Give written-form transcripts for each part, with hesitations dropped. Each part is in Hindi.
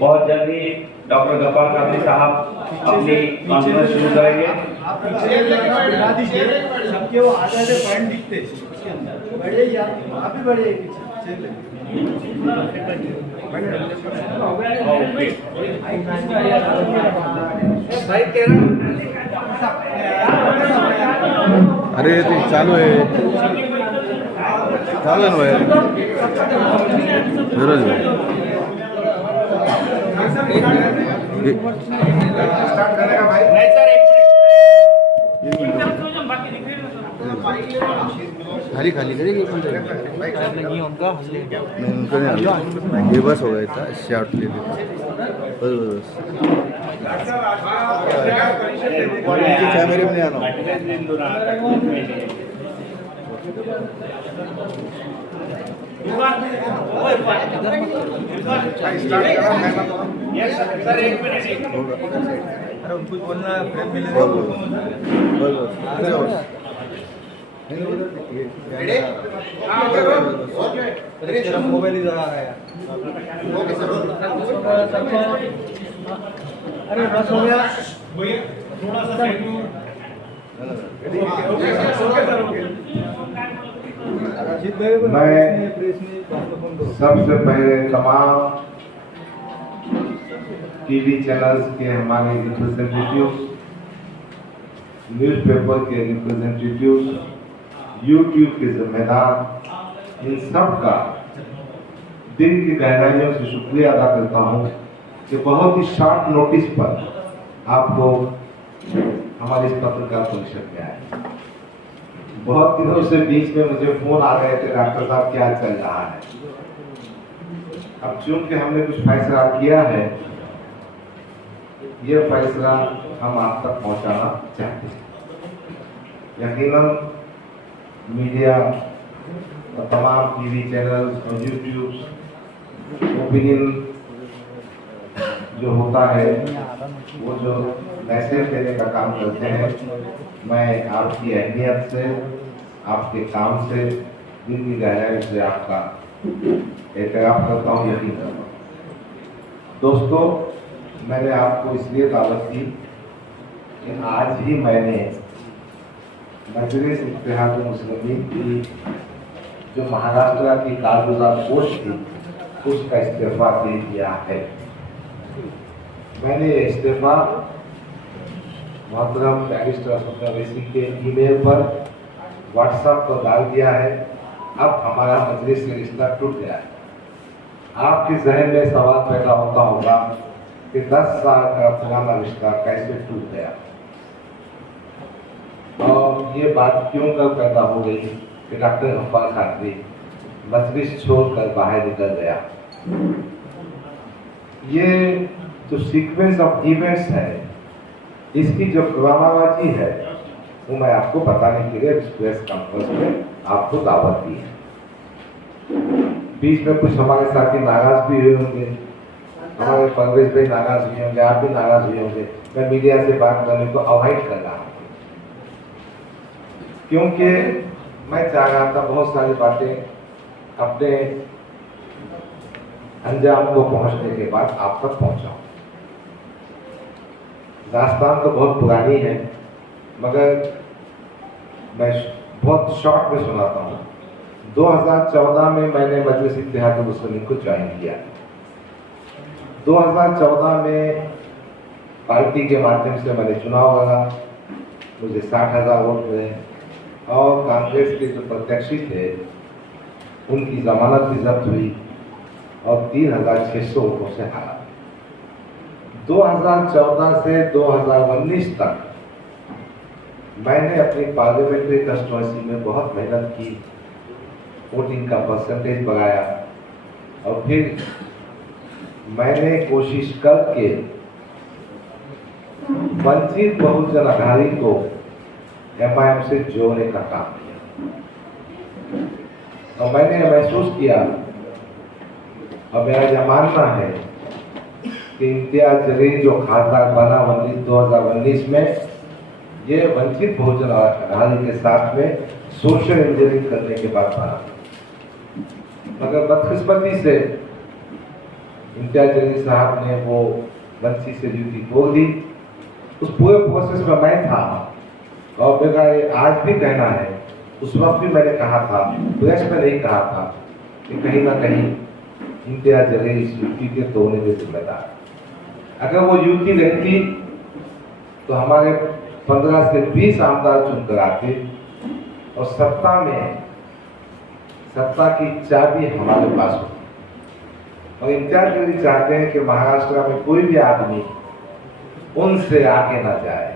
बहुत जल्दी डॉक्टर गफ्फार कादरी साहब अपनी कॉन्फ्रेंस शुरू करेंगे। सबके वो आधे पॉइंट दिखते उसके अंदर बड़े या आप भी बड़े अरे ते चालू आहे चालू आहे फिरोज भाई खाली खाली करेगी उनका ये बस हो गया था शॉट ले लेते बस कैमरे में नहीं आना उनको बोलना मोबाइल इधर आ रहा है। अरे बस हो गया थोड़ा सा मैं सबसे पहले तमाम टीवी चैनल्स के हमारे रिप्रेजेंटेटिव, न्यूज़पेपर के रिप्रेजेंटेटिव, यूट्यूब के जिम्मेदार, इन सब का दिल की गहराइयों से शुक्रिया अदा करता हूँ कि बहुत ही शॉर्ट नोटिस पर आप लोग हमारे इस पत्रकार परिषद में आए। बहुत दिनों से बीच में मुझे फोन आ गए थे, डॉक्टर साहब क्या चल रहा है। अब चूंकि हमने कुछ फैसला किया है, ये फैसला हम आप तक पहुंचाना चाहते हैं। यकीनन मीडिया और तमाम टीवी चैनल्स और यूट्यूब ओपिनियन जो होता है वो जो मैसेज देने का काम करते हैं, मैं आपकी अहमियत से, आपके काम से, दिल की गहराई से आपका एहतराम करता हूँ, यकीन करता हूँ। दोस्तों, मैंने आपको इसलिए दावत की कि आज ही मैंने मजलिस इत्तेहादुल मुस्लिमीन की जो महाराष्ट्र की कारगुजार पोस्ट थी उसका इस्तीफा दे दिया है। मैंने इस्तीफा मोहतरम बैरिस्टर अशोक अवैसी के ईमेल पर व्हाट्सएप पर डाल दिया है। अब हमारा मजलिस से रिश्ता टूट गया है। आपके जहन में सवाल पैदा होता होगा कि 10 साल का पुराना रिश्ता कैसे टूट गया, और ये बात क्यों कर पैदा हो गई कि डॉक्टर गफ्फार कादरी मजलिस छोड़कर बाहर निकल गया। ये जो सीक्वेंस ऑफ इवेंट्स है, इसकी जो ड्रामाबाजी है, वो मैं आपको बताने के लिए प्रेस कॉन्फ्रेंस में आपको दावत दी है। बीच में कुछ हमारे साथी नाराज भी हुए होंगे, हमारे परवेज भाई नाराज हुए होंगे, आप भी नाराज हुए होंगे। मैं मीडिया से बात करने को अवॉइड कर रहा हूँ क्योंकि मैं चाह रहा था बहुत सारी बातें अपने अंजाम को पहुंचने के बाद आप तक पहुंचाऊं। दास्तान तो बहुत पुरानी है, मगर मैं बहुत शॉर्ट में सुनाता हूँ। 2014 में मैंने मजलिस इत्तेहादुल मुस्लिमीन को ज्वाइन किया। 2014 में पार्टी के माध्यम से मैंने चुनाव लड़ा, मुझे 60,000 वोट मिले, और कांग्रेस के जो प्रत्याशी थे उनकी जमानत भी जब्त हुई और 3,600 वोटों से हारा। 2014 से 2019 तक मैंने अपनी पार्लियामेंट्री कंस्टिट्यूएंसी में बहुत मेहनत की, वोटिंग का परसेंटेज बढ़ाया, और फिर मैंने कोशिश करके वंचित बहुजन अघाड़ी को MIM से जोड़ने का काम किया। और मैंने महसूस किया, और मेरा यह मानना है कि इम्तियाज जलील जो खासदार बना 2019 में, ये वंचित बहुजन अघाड़ी के साथ में सोशल इंजीनियरिंग करने के बाद बना। मगर बदकिस्मती से इम्तियाज जलील साहब ने वो बंसी से ड्यूटी तोड़ दी। उस पूरे प्रोसेस में मैं था और मेरा ये आज भी कहना है, उस वक्त भी मैंने कहा था, प्रेस में नहीं कहा था कि कहीं ना कहीं इम्तियाज जलील इस ड्यूटी के तोड़ने के जिम्मेदार। अगर वो ड्यूटी रहती तो हमारे 15 से 20 आमदार चुनकर आते और सत्ता की चाबी हमारे पास होती। और इम्तियाज जलील चाहते हैं कि महाराष्ट्र में कोई भी आदमी उनसे आगे ना जाए।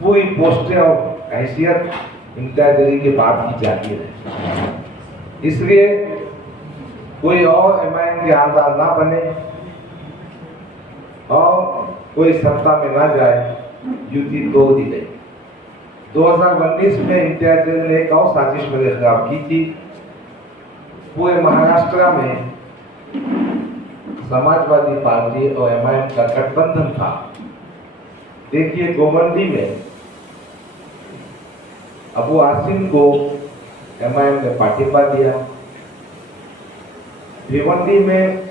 पूरी पोस्टें और हैसियत इम्तियाज जलील के बाद की जाती है, इसलिए कोई और एमआईएम के आमदार ना बने और कोई सत्ता में ना जाए, ड्यूटी तोड़ दी गई। 2019 में इम्तियाज जलील ने एक और साजिश मेरे खिलाफ की थी। पूरे महाराष्ट्र में समाजवादी पार्टी और एमआईएम का गठबंधन था। देखिए, गोमंडी में अबू आसिम को एमआईएम ने पार्टिबा दिया, भिवंडी में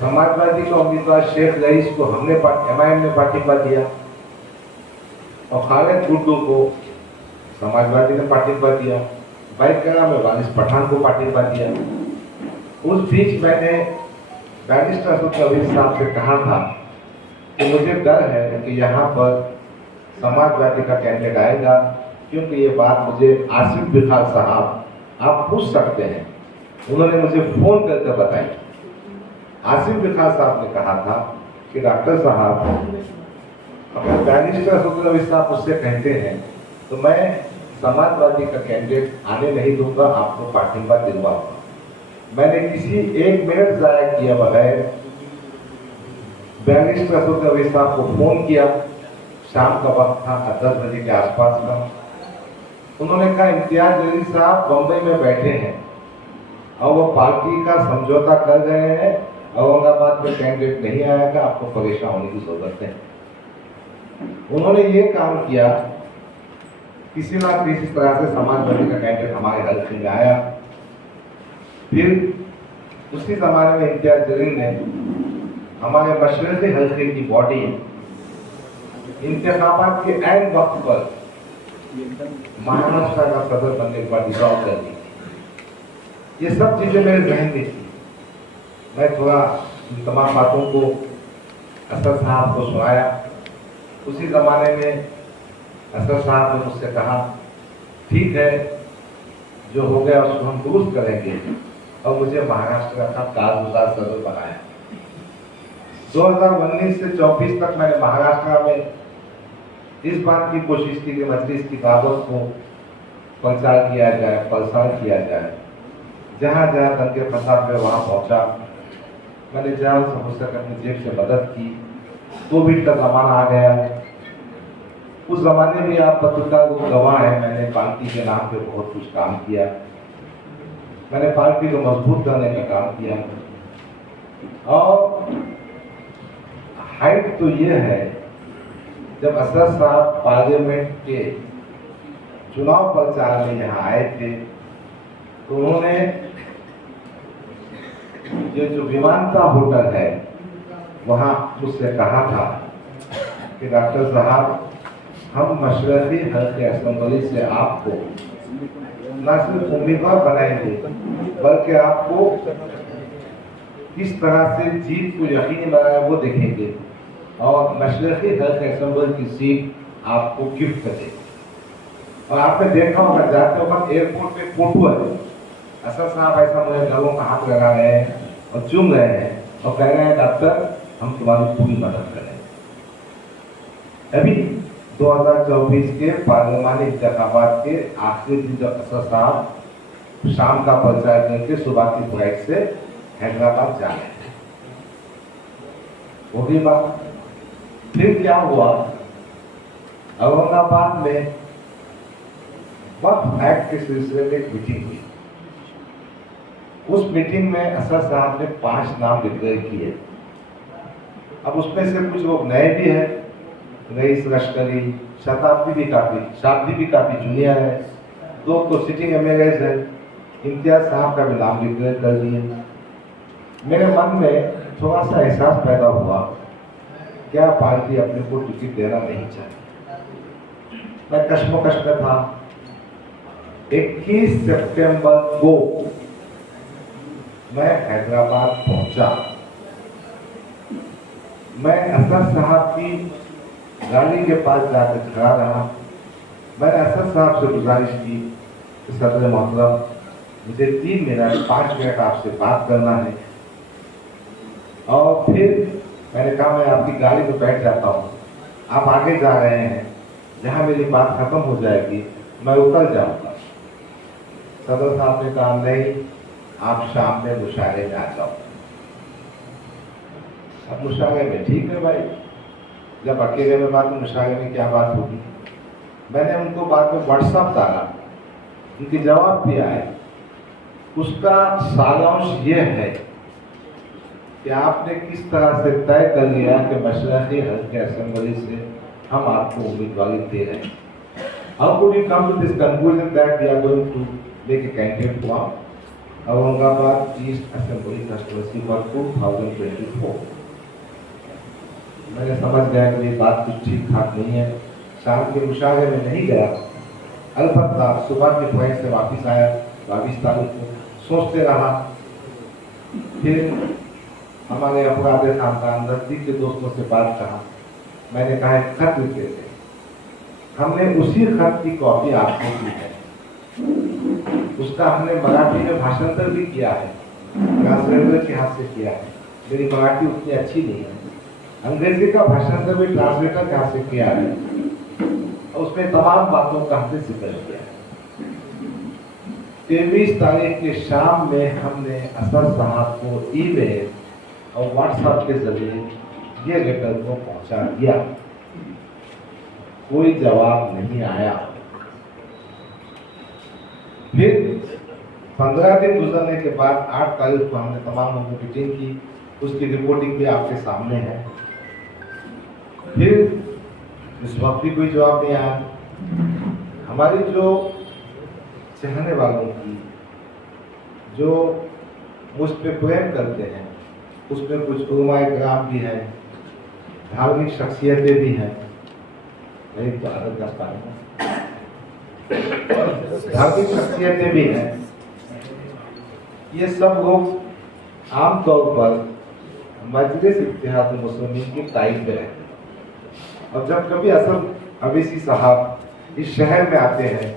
समाजवादी का उम्मीदवार शेख रईस को एमआईएम ने पार्टिबा दिया और खालिद गुड्डू को समाजवादी ने पार्टिबा दिया। बाइकरा में वारिस पठान को पार्टिबा दिया। उस बीच मैंने बैरिस्टर असदुद्दीन साहब से कहा था कि मुझे डर है कि यहाँ पर समाजवादी का कैंडिडेट आएगा, क्योंकि ये बात मुझे आसिफ बिखार साहब आप पूछ सकते हैं, उन्होंने मुझे फोन करके बताई। आसिफ बिखार साहब ने कहा था कि डॉक्टर साहब, अगर बैरिस्टर असदुद्दीन साहब मुझसे कहते हैं तो मैं समाजवादी का कैंडिडेट आने नहीं दूंगा, आपको पार्टिबा दिलवाऊंगा। मैंने किसी एक मिनट जाया किया बगैर बैरिस्टर असदुद्दीन साहब को फोन किया। शाम का वक्त था, 10 बजे के आसपास का। उन्होंने कहा, इम्तियाज जलील साहब बम्बई में बैठे हैं और वो पार्टी का समझौता कर रहे हैं, औरंगाबाद में कैंडिडेट नहीं आएगा, आपको परेशान होने की जरूरत है। उन्होंने ये काम किया, किसी ना किसी तरह से समाजवादी का कैंडिडेट हमारे हल्के में आया। फिर उसी जमाने में इम्तियाज जलील ने हमारे मशरक़ी हल्के की बॉडी इंतखाबात के ऐन वक्त पर महाराष्ट्र का सदर बनने के बाद डिसॉल्व कर दी। ये सब चीजें मेरे जहन में थी। मैं थोड़ा इन तमाम बातों को असद साहब को सुनाया। उसी जमाने में असद साहब ने मुझसे कहा, ठीक है, जो हो गया उसको हम दुरुस्त करेंगे, और मुझे महाराष्ट्र का कारगुजार सदर बनाया। 2019 से 24 तक मैंने महाराष्ट्र में इस बात की कोशिश की कि मजलिस की दावत को प्रचार किया जाए, प्रसार किया जाए। जहाँ जहाँ दंगे फसाद में वहाँ पहुँचा। मैंने जहाँ से हो सके अपनी जेब से मदद की। कोविड का जमाना आ गया, उस जमाने में आप पत्रकार को गवाह है, मैंने पार्टी के नाम पे बहुत कुछ काम किया। मैंने पार्टी को मजबूत करने का काम किया। और हाइट तो ये है, जब असद साहब पार्लियामेंट के चुनाव प्रचार में यहाँ आए थे तो उन्होंने ये जो विमानता होटल है वहाँ मुझसे कहा था कि डॉक्टर साहब, हम मशरक़ी हल्के असेंबली से आपको न सिर्फ उम्मीदवार बनाएंगे बल्कि आपको किस तरह से जीत को यकीनी बनाया वो देखेंगे, और मशरक़ी हल्के असेंबली की सीट आपको गिफ्ट करेंगे। और आपने देखा होगा, जाते वक्त एयरपोर्ट पे फोटो है, असद साहब ऐसा मुझे गलों का हाथ लगा रहे हैं और चूम रहे हैं और कह रहे हैं, डॉक्टर हम तुम्हारी पूरी मदद करें। अभी 2024 के पार्लियामानी इंतखाबात के आखिरी दिन जब असद साहब शाम का प्रचार करके सुबह की फ्लाइट से हैदराबाद जा रहे थे, वो भी बात। फिर क्या हुआ, औरंगाबाद में वक्फ एक्ट के सिलसिले में एक मीटिंग हुई। उस मीटिंग में असद साहब ने 5 नाम डिक्लेयर किए। अब उसमें से कुछ लोग नए भी हैं, रईस लश्करी, शताब्दी भी काफी जूनियर है, 2 तो सिटिंग एमएलए है। इम्तियाज साहब का भी नाम डिक्लेयर कर दिए। मेरे मन में थोड़ा सा एहसास पैदा हुआ, क्या पार्टी अपने को टिकट देना नहीं चाहिए। मैं कश्मकश में था। 21 सितंबर को मैं हैदराबाद पहुंचा। मैं असद साहब की गाड़ी के पास जाकर खड़ा रहा। मैंने असद साहब से गुजारिश की कि सदर मोहतरम, मुझे 3 मिनट 5 मिनट आपसे बात करना है। और फिर मैंने कहा मैं आपकी गाड़ी में बैठ जाता हूँ, आप आगे जा रहे हैं, जहाँ मेरी बात खत्म हो जाएगी मैं उतर जाऊंगा। सदर साहब ने कहा नहीं, आप शाम में मुशायरे में आ जाओ। अब मुशायरे में ठीक है भाई, जब अकेले में बात तो मुशायरे में क्या बात होगी। मैंने उनको बाद में व्हाट्सएप डाला, उनके जवाब भी आए। उसका सारांश ये है कि आपने किस तरह से तय कर लिया कि मशरक़ी हल्के असेंबली से हम आपको उम्मीदवारी दे रहे हैं। How could you come to this conclusion that we are going to make a candidate for Aurangabad East assembly constituency for 2024। मैंने समझ गया कि ये बात कुछ ठीक ठाक नहीं है। शाम के मुशावरे में नहीं गया, अलबत्ता सुबह के पॉइंट से वापस आया 22 तारीख को, सोचते रहा। फिर हमारे अपराध खानदान नजदीक के दोस्तों से बात कहा। मैंने कहा एक खत लिख देते। हमने उसी खत की कॉपी आपको दी है, उसका हमने मराठी में भाषांतर भी किया है, ट्रांसलेटर के हाथ से किया है। मेरी मराठी उतनी अच्छी नहीं है। अंग्रेजी का भाषांतर भी ट्रांसलेटर के हाथ से किया है और उसमें तमाम बातों का हमने जिक्र किया है। 23 तारीख की शाम में हमने असद साहब को ईमेल और व्हाट्सएप के जरिए ये लेटर को पहुंचा दिया। कोई जवाब नहीं आया। फिर 15 दिन गुजरने के बाद 8 तारीख को हमने तमाम लोगों की मीटिंग की, उसकी रिपोर्टिंग भी आपके सामने है। फिर इस वक्त भी कोई जवाब नहीं आया। हमारी जो चाहने वालों की, जो मुझ पे प्रेम करते हैं, उसमें कुछ उलमाए किराम भी हैं, धार्मिक शख्सियतें भी हैं। धार्मिक शख्सियतें भी हैं। ये सब लोग आमतौर पर मजलिस इत्तेहादुल मुस्लिमीन की तारीफ में रहते हैं। और जब कभी असद अवैसी साहब इस शहर में आते हैं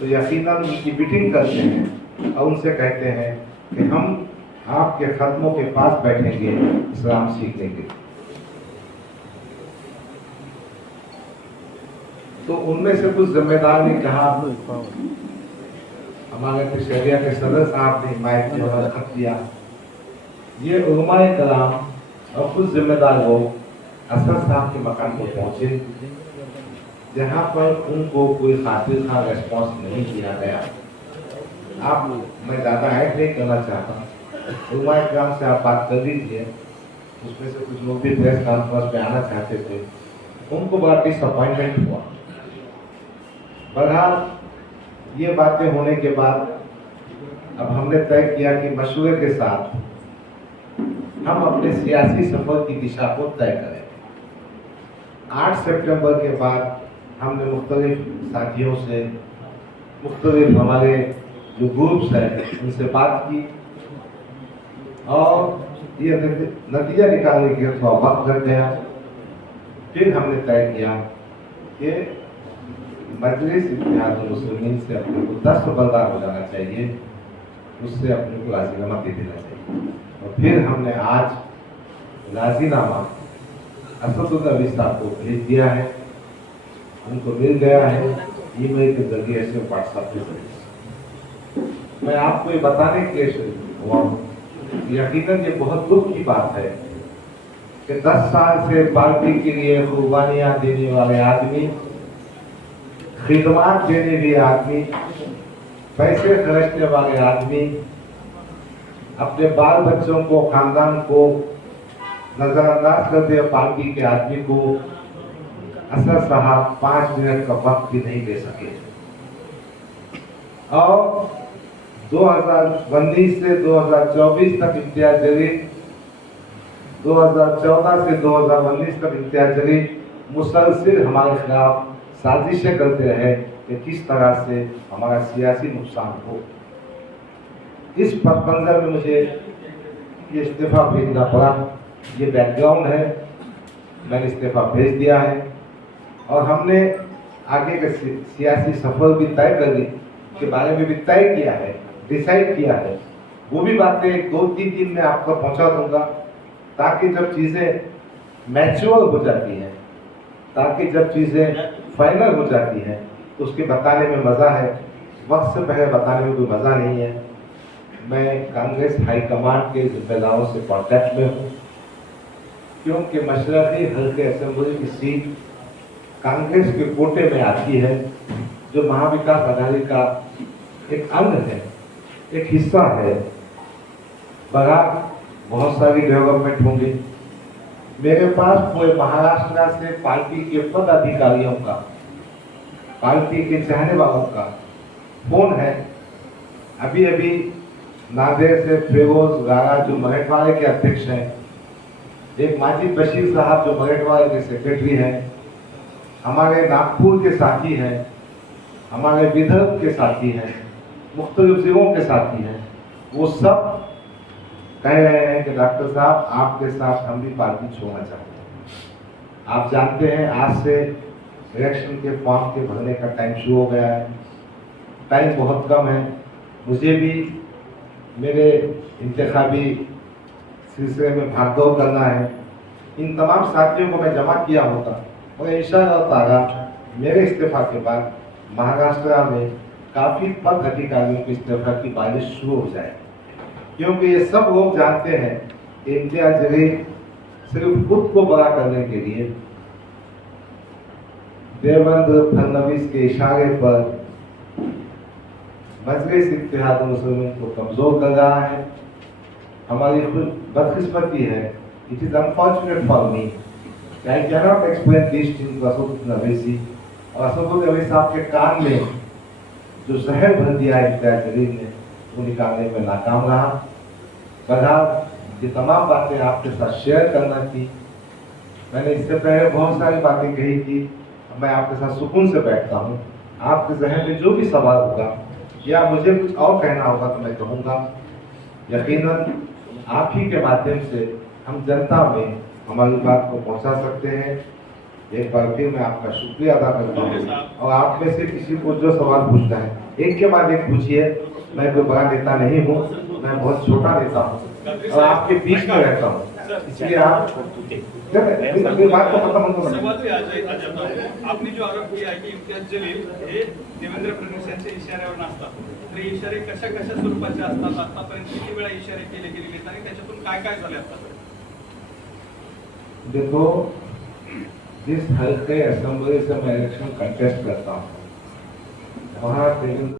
तो यकीनन उनकी मीटिंग करते हैं और उनसे कहते हैं कि हम आपके खत्मों के पास बैठेंगे इस्लाम सीखने के। तो उनमें से कुछ जिम्मेदार ने कहा, हमारे शहरिया के सदर साहब ने हिमायत में खत दिया। ये उलमाए कलाम और कुछ जिम्मेदार लोग असद साहब के मकान पर पहुंचे, जहां पर उनको कोई खातिर खां रेस्पॉन्स नहीं दिया गया। आप, मैं ज़्यादा ऐड नहीं करना चाहता, उलमाए किराम से आप बात कर लीजिए। उसमें से कुछ लोग भी प्रेस कॉन्फ्रेंस में आना चाहते थे, उनको बड़ा डिसअपॉइंटमेंट हुआ। बहरहाल ये बातें होने के बाद अब हमने तय किया कि मशवरे के साथ हम अपने सियासी सफर की दिशा को तय करें। 8 सितंबर के बाद हमने मुख्तलिफ साथियों से, मुख्तलिफ हमारे जो ग्रुप्स हैं उनसे बात की और ये नतीजा निकालने के थोड़ा वक्त लग गया। फिर हमने तय किया कि मजलिस इत्तेहादुल मुस्लिमीन से अपने को दस्तबरदार हो जाना चाहिए, उससे अपने को राजीनामा दे देना चाहिए। और फिर हमने आज राजीनामा असदुद्दीन अवैसी साहब को भेज दिया है, उनको मिल गया है ईमेल के जरिए से, व्हाट्सएप के जरिए। मैं आपको ये बताने के लिए हुआ हूँ, यकीनन ये बहुत दुख की बात है कि 10 साल से पार्टी के लिए कुर्बानियां देने वाले आदमी, खिदमत देने वाले आदमी, पैसे खर्चने वाले आदमी, अपने बाल बच्चों को, खानदान को नजरअंदाज करते हुए पार्टी के आदमी को असद साहब 5 मिनट का वक्त भी नहीं दे सके। और 2019 से 2024 तक इम्तियाज जलील, 2014 से 2019 तक इम्तियाज जलील मुसलसिल हमारे खिलाफ साजिशें करते रहे कि किस तरह से हमारा सियासी नुकसान हो। इस पस मंजर में मुझे ये इस्तीफा भेजना पड़ा। ये बैकग्राउंड है, मैंने इस्तीफा भेज दिया है और हमने आगे के सियासी सफर भी तय कर ली के बारे में भी तय किया है, डिसाइड किया है। वो भी बातें 2-3 दिन में आपको पहुंचा दूंगा, ताकि जब चीज़ें मैच्योर हो जाती हैं, ताकि जब चीज़ें फाइनल हो जाती हैं तो उसके बताने में मज़ा है। वक्त से पहले बताने में कोई मज़ा नहीं है। मैं कांग्रेस हाईकमांड के जिम्मेदारों से कॉन्टैक्ट में हूँ, क्योंकि मशरक़ी हल्के असेंबली की सीट कांग्रेस के कोटे में आती है, जो महाविकास अघाड़ी का एक अंग है, एक हिस्सा है। बराबर बहुत सारी डेवलपमेंट होंगी। मेरे पास पूरे महाराष्ट्र से पार्टी के पदाधिकारियों का, पार्टी के चाहने वालों का फोन है। अभी अभी नांदेड़ से फिरोज गारा जो मराठवाड़े के अध्यक्ष हैं, एक माजिद बशीर साहब जो मराठवाड़े के सेक्रेटरी हैं, हमारे नागपुर के साथी हैं, हमारे विदर्भ के साथी हैं, मुख्तलिफ जिलों के साथी हैं, वो सब कह रहे हैं कि डॉक्टर साहब आपके साथ हम भी पार्टी छोड़ना चाहते हैं। आप जानते हैं आज से इलेक्शन के फॉर्म के भरने का टाइम शुरू हो गया है। टाइम बहुत कम है। मुझे भी मेरे इंतखाबी सिलसिले में भागदौड़ करना है। इन तमाम साथियों को मैं जमा किया होता और इंशाअल्लाह ताला मेरे इस्तीफा के बाद महाराष्ट्र में काफ़ी पद अधिकारियों के इस्तीफा की बारिश शुरू हो जाए, क्योंकि ये सब लोग जानते हैं इम्तियाज जलील सिर्फ खुद को बड़ा करने के लिए देवेंद्र फडणवीस के इशारे पर मजलिस इत्तेहाद मुस्लिमीन को कमजोर कर रहा है। हमारी बदकिस्मती है, it is unfortunate for me, I can not explain this to Asaduddin Owaisi. और असदुद्दीन अवैसी साहब के कान में जो जहर भर दिया है इम्तियाज जलील ने, वो निकालने में नाकाम रहा। बहरहाल ये तमाम बातें आपके साथ शेयर करना थी। मैंने इससे पहले बहुत सारी बातें कही थी। मैं आपके साथ सुकून से बैठता हूँ। आपके जहन में जो भी सवाल होगा या मुझे कुछ और कहना होगा तो मैं कहूँगा। यकीनन आप ही के माध्यम से हम जनता में हमारी बात को पहुँचा सकते हैं। एक बार फिर मैं आपका शुक्रिया अदा करता हूँ। और आप में से किसी को जो सवाल पूछना है एक के बाद एक पूछिए। मैं कोई बड़ा नेता नहीं हूँ, मैं बहुत छोटा नेता हूँ और आपके बीच में रहता हूँ, इसलिए आप बात को खत्म आपने जो आरोप किया है की इम्तियाज जलील हे देवेंद्र फडणवीस यांच्या इशाऱ्यावर नसतात, तर इशारे कशा कशा स्वरूपाचे असतात, आतापर्यंत किती वेळा इशारे केले गेलेले आणि त्याच्यातून काय काय झाले आतापर्यंत? देखो, जिस हल्के असेंबली से मैं इलेक्शन कंटेस्ट करता हूँ वहाँ